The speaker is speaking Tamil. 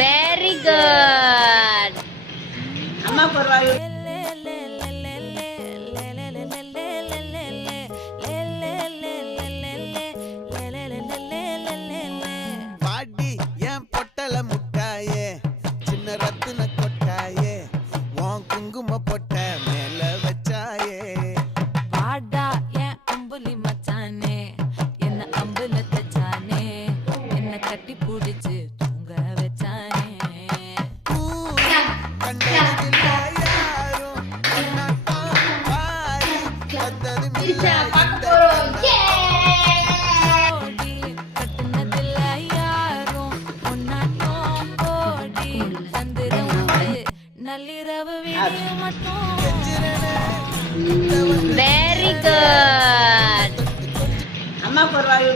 Very good. அம்மா பரவாயில்லை. பாடி என் பொட்டல முட்டாயே, சின்ன ரத்தின கொட்டாயே, உன் குங்கும பொட்ட மேல வச்சாயே. வாடா என் அம்புலி மச்சானே, என்ன அம்புல தச்சானே, என்ன கட்டி புடிச்சு தூங்க வச்சானே. கண்டதில்ல யாரும் உன்னாட்டம் பாரி, வந்ததுமில்ல இந்த ஓடி கட்டுனதில்ல யாரும் ஒன்னாட்டம் ஓடி தந்திரம் நள்ளிரவு விடிய மட்டும். Very good. அம்மா பரவாயில்லை.